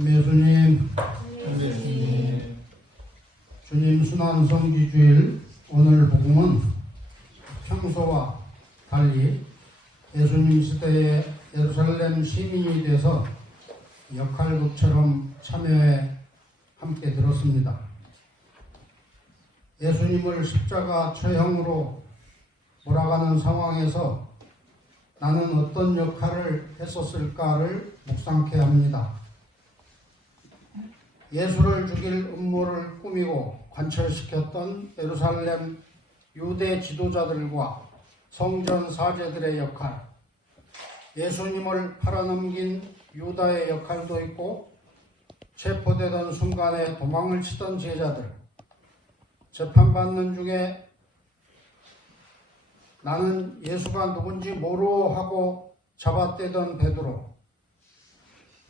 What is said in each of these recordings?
예수님, 주님 순환 성지주일 오늘 복음은 평소와 달리 예수님 시대의 예루살렘 시민이 돼서 역할극처럼 참여해 함께 들었습니다. 예수님을 십자가 처형으로 몰아가는 상황에서 나는 어떤 역할을 했었을까를 묵상케 합니다. 예수를 죽일 음모를 꾸미고 관철시켰던 예루살렘 유대 지도자들과 성전 사제들의 역할, 예수님을 팔아넘긴 유다의 역할도 있고 체포되던 순간에 도망을 치던 제자들, 재판받는 중에 나는 예수가 누군지 모르오 하고 잡아떼던 베드로,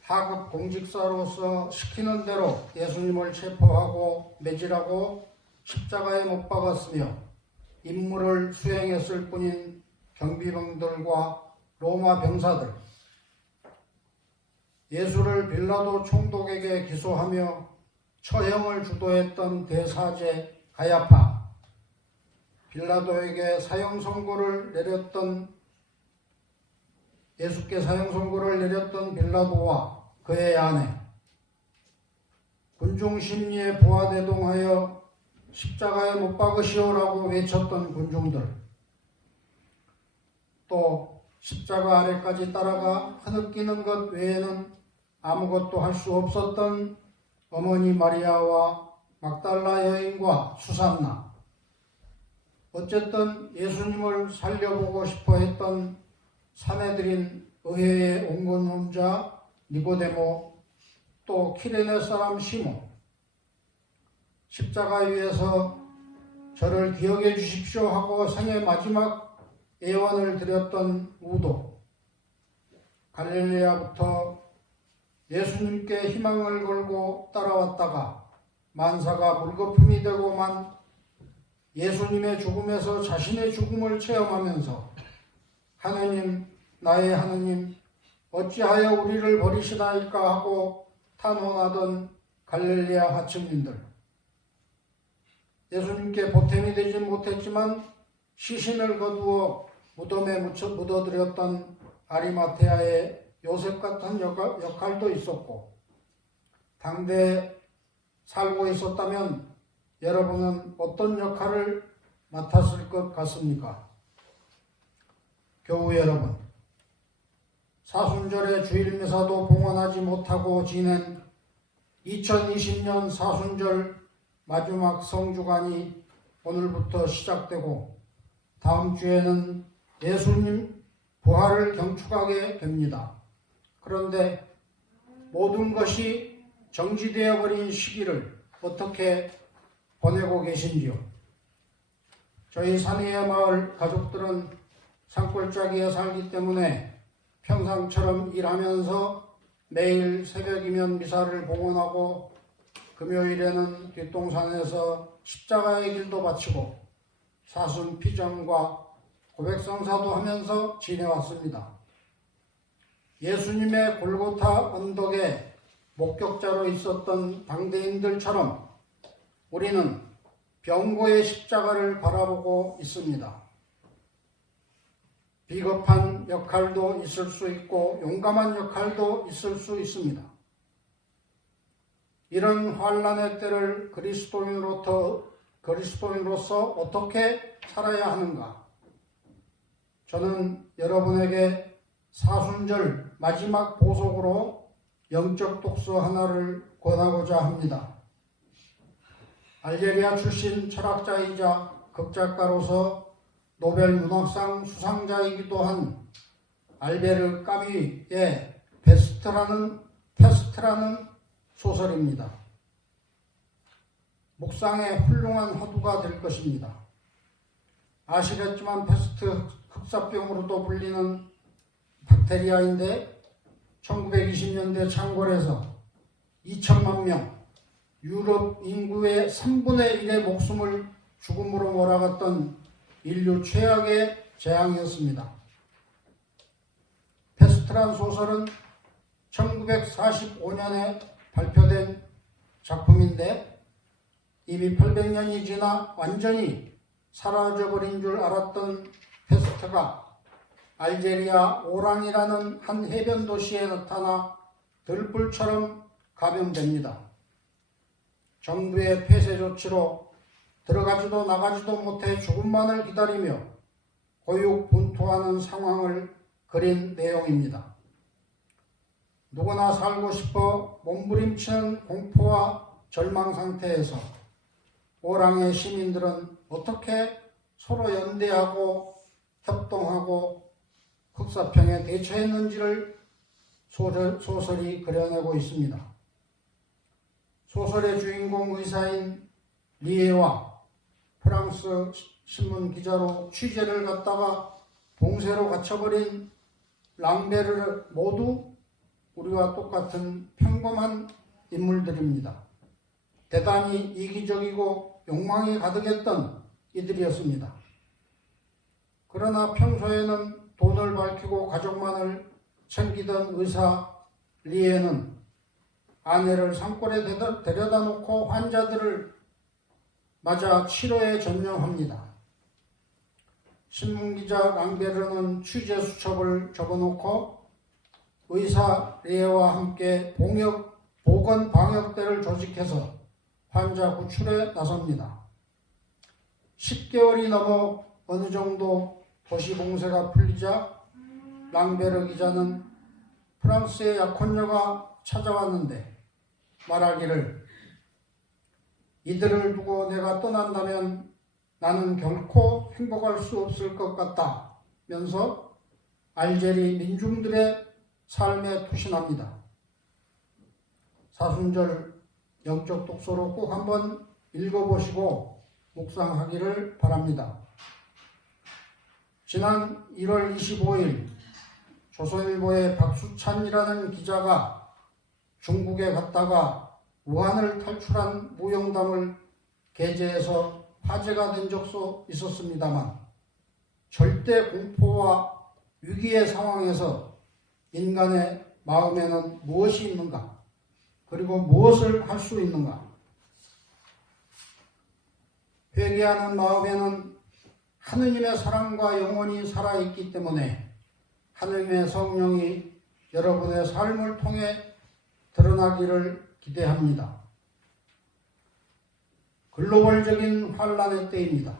하급 공직자로서 시키는 대로 예수님을 체포하고 매질하고 십자가에 못 박았으며 임무를 수행했을 뿐인 경비병들과 로마 병사들, 예수를 빌라도 총독에게 기소하며 처형을 주도했던 대사제 가야파, 빌라도에게 예수께 사형 선고를 내렸던 빌라도와 그의 아내, 군중 심리에 부하대동하여 십자가에 못 박으시오라고 외쳤던 군중들, 또 십자가 아래까지 따라가 흐느끼는 것 외에는 아무것도 할 수 없었던 어머니 마리아와 막달라 여인과 수산나, 어쨌든 예수님을 살려보고 싶어 했던 사내들인 의회의 온건론자 니고데모, 또 키레네 사람 시몬, 십자가 위에서 저를 기억해 주십시오 하고 생의 마지막 애원을 드렸던 우도, 갈릴레아부터 예수님께 희망을 걸고 따라왔다가 만사가 물거품이 되고만 예수님의 죽음에서 자신의 죽음을 체험하면서 하느님, 나의 하느님, 어찌하여 우리를 버리시나이까 하고 탄원하던 갈릴레아 하층민들, 예수님께 보탬이 되지 못했지만 시신을 거두어 무덤에 묻어드렸던 아리마테아의 요셉 같은 역할도 있었고, 당대에 살고 있었다면 여러분은 어떤 역할을 맡았을 것 같습니까? 교우 여러분, 사순절의 주일미사도 봉헌하지 못하고 지낸 2020년 사순절 마지막 성주간이 오늘부터 시작되고 다음 주에는 예수님 부활을 경축하게 됩니다. 그런데 모든 것이 정지되어 버린 시기를 어떻게 보내고 계신지요? 저희 산위의 마을 가족들은 산골짜기에 살기 때문에 평상처럼 일하면서 매일 새벽이면 미사를 봉헌하고 금요일에는 뒷동산에서 십자가의 길도 바치고 사순 피전과 고백성사도 하면서 지내왔습니다. 예수님의 골고타 언덕에 목격자로 있었던 당대인들처럼 우리는 병고의 십자가를 바라보고 있습니다. 비겁한 역할도 있을 수 있고 용감한 역할도 있을 수 있습니다. 이런 환난의 때를 그리스도인으로서 어떻게 살아야 하는가? 저는 여러분에게 사순절 마지막 보석으로 영적 독서 하나를 권하고자 합니다. 알제리아 출신 철학자이자 극작가로서 노벨 문학상 수상자이기도 한 알베르 까뮈의 페스트라는 소설입니다. 묵상의 훌륭한 화두가 될 것입니다. 아시겠지만 페스트 흑사병으로도 불리는 박테리아인데 1920년대 창궐에서 2천만 명, 유럽 인구의 3분의 1의 목숨을 죽음으로 몰아갔던 인류 최악의 재앙이었습니다. 페스트란 소설은 1945년에 발표된 작품인데 이미 800년이 지나 완전히 사라져버린 줄 알았던 페스트가 알제리아 오랑이라는 한 해변 도시에 나타나 들불처럼 감염됩니다. 정부의 폐쇄 조치로 들어가지도 나가지도 못해 죽음만을 기다리며 고육분투하는 상황을 그린 내용입니다. 누구나 살고 싶어 몸부림치는 공포와 절망 상태에서 오랑의 시민들은 어떻게 서로 연대하고 협동하고 흑사병에 대처했는지를 소설이 그려내고 있습니다. 소설의 주인공 의사인 리에와 프랑스 신문 기자로 취재를 갔다가 봉쇄로 갇혀버린 랑베르를 모두 우리와 똑같은 평범한 인물들입니다. 대단히 이기적이고 욕망이 가득했던 이들이었습니다. 그러나 평소에는 돈을 밝히고 가족만을 챙기던 의사 리에는 아내를 산골에 데려다 놓고 환자들을 맞아 치료에 전념합니다. 신문기자 랑베르는 취재 수첩을 접어놓고 의사 리에와 함께 보건 방역대를 조직해서 환자 구출에 나섭니다. 10개월이 넘어 어느 정도 도시 봉쇄가 풀리자 랑베르 기자는 프랑스의 약혼녀가 찾아왔는데 말하기를 이들을 두고 내가 떠난다면 나는 결코 행복할 수 없을 것 같다면서 알제리 민중들의 삶에 투신합니다. 사순절 영적 독서로 꼭 한번 읽어보시고 묵상하기를 바랍니다. 지난 1월 25일 조선일보의 박수찬이라는 기자가 중국에 갔다가 우한을 탈출한 무용담을 게재해서 화제가 된 적도 있었습니다만 절대 공포와 위기의 상황에서 인간의 마음에는 무엇이 있는가? 그리고 무엇을 할 수 있는가? 회개하는 마음에는 하느님의 사랑과 영혼이 살아있기 때문에 하느님의 성령이 여러분의 삶을 통해 드러나기를 기대합니다. 글로벌적인 환란의 때입니다.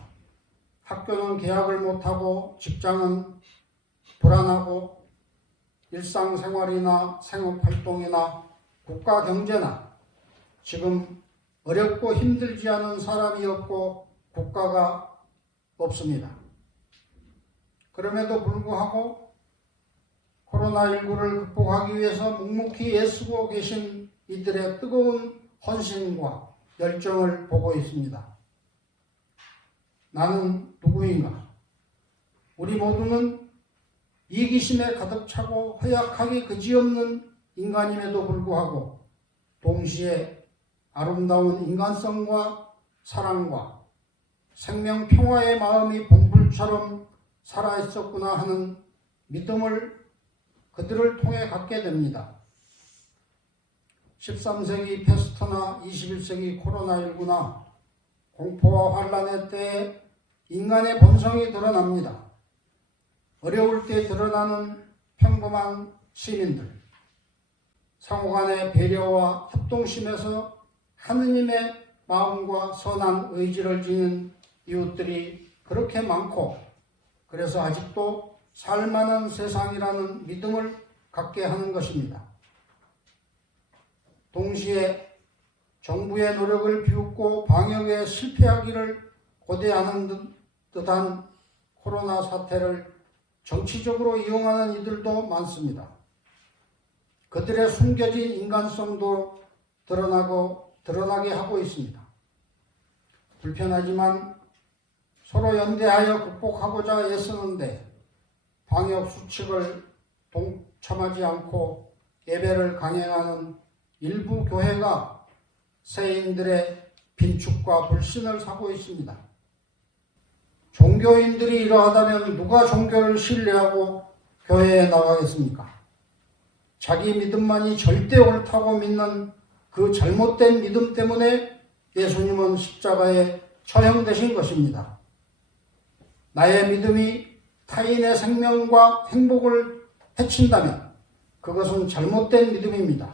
학교는 개학을 못하고 직장은 불안하고 일상생활이나 생업활동이나 국가 경제나 지금 어렵고 힘들지 않은 사람이 없고 국가가 없습니다. 그럼에도 불구하고 코로나19를 극복하기 위해서 묵묵히 애쓰고 계신 이들의 뜨거운 헌신과 열정을 보고 있습니다. 나는 누구인가? 우리 모두는 이기심에 가득 차고 허약하기 그지없는 인간임에도 불구하고 동시에 아름다운 인간성과 사랑과 생명 평화의 마음이 봉불처럼 살아있었구나 하는 믿음을 그들을 통해 갖게 됩니다. 13세기 패스트나 21세기 코로나19나 공포와 환란의 때에 인간의 본성이 드러납니다. 어려울 때 드러나는 평범한 시민들, 상호간의 배려와 협동심에서 하느님의 마음과 선한 의지를 지닌 이웃들이 그렇게 많고 그래서 아직도 살만한 세상이라는 믿음을 갖게 하는 것입니다. 동시에 정부의 노력을 비웃고 방역에 실패하기를 고대하는 듯한 코로나 사태를 정치적으로 이용하는 이들도 많습니다. 그들의 숨겨진 인간성도 드러나게 하고 있습니다. 불편하지만 서로 연대하여 극복하고자 애쓰는데 방역 수칙을 동참하지 않고 예배를 강행하는 일부 교회가 세인들의 빈축과 불신을 사고 있습니다. 종교인들이 이러하다면 누가 종교를 신뢰하고 교회에 나가겠습니까? 자기 믿음만이 절대 옳다고 믿는 그 잘못된 믿음 때문에 예수님은 십자가에 처형되신 것입니다. 나의 믿음이 타인의 생명과 행복을 해친다면 그것은 잘못된 믿음입니다.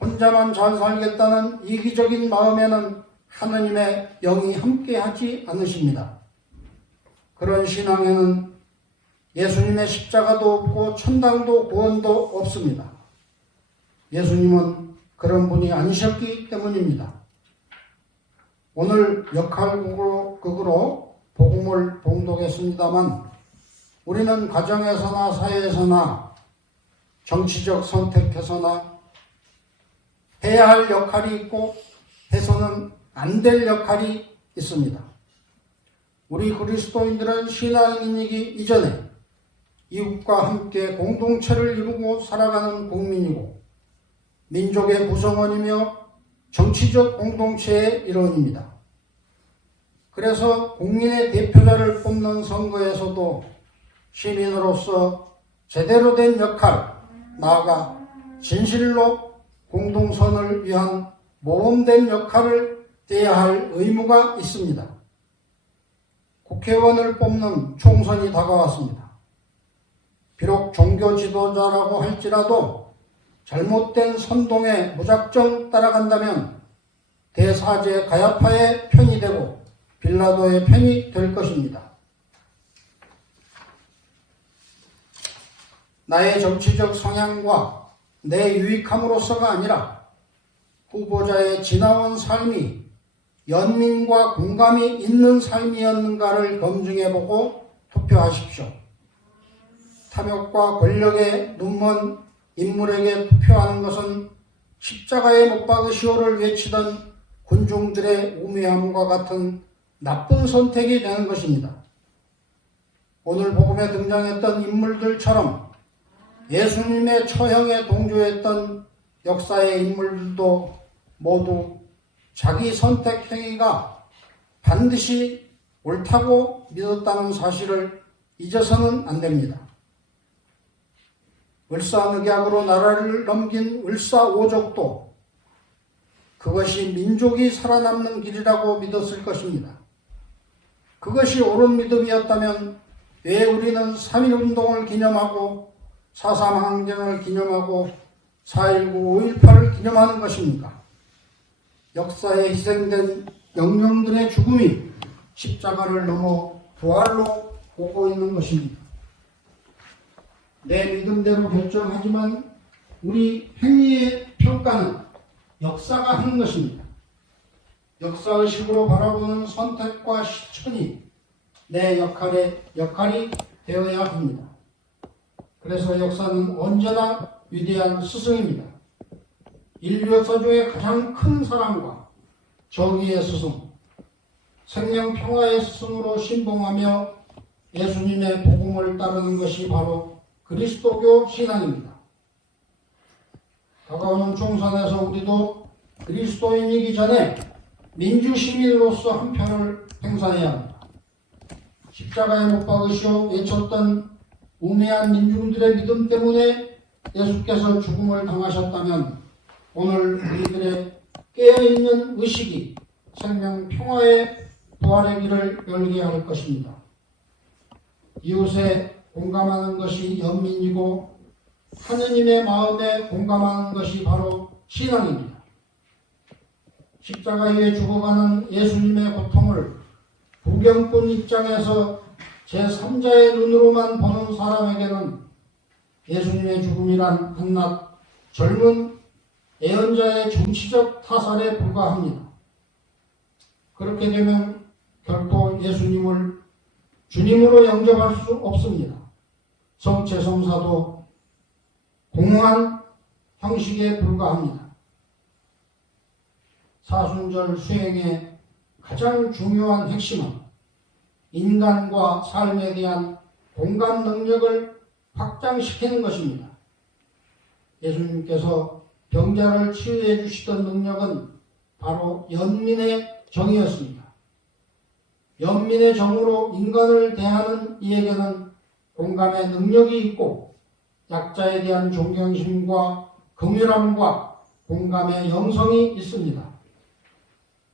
혼자만 잘 살겠다는 이기적인 마음에는 하느님의 영이 함께하지 않으십니다. 그런 신앙에는 예수님의 십자가도 없고 천당도 구원도 없습니다. 예수님은 그런 분이 아니셨기 때문입니다. 오늘 역할극으로 복음을 봉독했습니다만 우리는 가정에서나 사회에서나 정치적 선택에서나 해야 할 역할이 있고 해서는 안 될 역할이 있습니다. 우리 그리스도인들은 신앙인이기 이전에 이웃과 함께 공동체를 이루고 살아가는 국민이고 민족의 구성원이며 정치적 공동체의 일원입니다. 그래서 국민의 대표자를 뽑는 선거에서도 시민으로서 제대로 된 역할, 나아가 진실로 공동선을 위한 모범된 역할을 떼야 할 의무가 있습니다. 국회의원을 뽑는 총선이 다가왔습니다. 비록 종교 지도자라고 할지라도 잘못된 선동에 무작정 따라간다면 대사제 가야파의 편이 되고 빌라도의 편이 될 것입니다. 나의 정치적 성향과 내 유익함으로서가 아니라 후보자의 지나온 삶이 연민과 공감이 있는 삶이었는가를 검증해보고 투표하십시오. 탐욕과 권력에 눈먼 인물에게 투표하는 것은 십자가에 못 박으시오를 외치던 군중들의 우매함과 같은 나쁜 선택이 되는 것입니다. 오늘 복음에 등장했던 인물들처럼 예수님의 처형에 동조했던 역사의 인물들도 모두 자기 선택 행위가 반드시 옳다고 믿었다는 사실을 잊어서는 안 됩니다. 을사늑약으로 나라를 넘긴 을사오족도 그것이 민족이 살아남는 길이라고 믿었을 것입니다. 그것이 옳은 믿음이었다면 왜 우리는 3.1운동을 기념하고 4.3 항쟁을 기념하고 4.19, 5.18을 기념하는 것입니까? 역사에 희생된 영령들의 죽음이 십자가를 넘어 부활로 오고 있는 것입니다. 내 믿음대로 결정하지만 우리 행위의 평가는 역사가 하는 것입니다. 역사의식으로 바라보는 선택과 실천이 내 역할이 되어야 합니다. 그래서 역사는 언제나 위대한 스승입니다. 인류 역사 중에 가장 큰 사랑과 정의의 스승, 생명평화의 스승으로 신봉하며 예수님의 복음을 따르는 것이 바로 그리스도교 신앙입니다. 다가오는 총선에서 우리도 그리스도인이기 전에 민주시민으로서 한 표를 행사해야 합니다. 십자가에 못 박으시오 외쳤던 우매한 민중들의 믿음 때문에 예수께서 죽음을 당하셨다면 오늘 우리들의 깨어있는 의식이 생명 평화의 부활의 길을 열게 할 것입니다. 이웃에 공감하는 것이 연민이고 하느님의 마음에 공감하는 것이 바로 신앙입니다. 십자가 위에 죽어가는 예수님의 고통을 부경꾼 입장에서 제3자의 눈으로만 보는 사람에게는 예수님의 죽음이란 한낱 젊은 예언자의 정치적 타살에 불과합니다. 그렇게 되면 결코 예수님을 주님으로 영접할 수 없습니다. 성체성사도 공허한 형식에 불과합니다. 사순절 수행의 가장 중요한 핵심은 인간과 삶에 대한 공감 능력을 확장시키는 것입니다. 예수님께서 병자를 치유해 주시던 능력은 바로 연민의 정이었습니다. 연민의 정으로 인간을 대하는 이에게는 공감의 능력이 있고 약자에 대한 존경심과 긍휼함과 공감의 영성이 있습니다.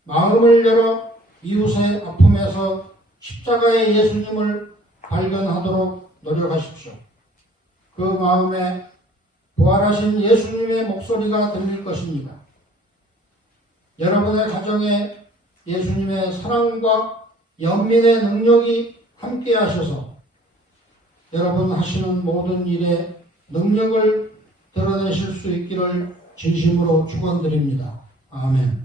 마음을 열어 이웃의 아픔에서 십자가의 예수님을 발견하도록 노력하십시오. 그 마음에 부활하신 예수님의 목소리가 들릴 것입니다. 여러분의 가정에 예수님의 사랑과 연민의 능력이 함께 하셔서 여러분 하시는 모든 일에 능력을 드러내실 수 있기를 진심으로 축원드립니다. 아멘.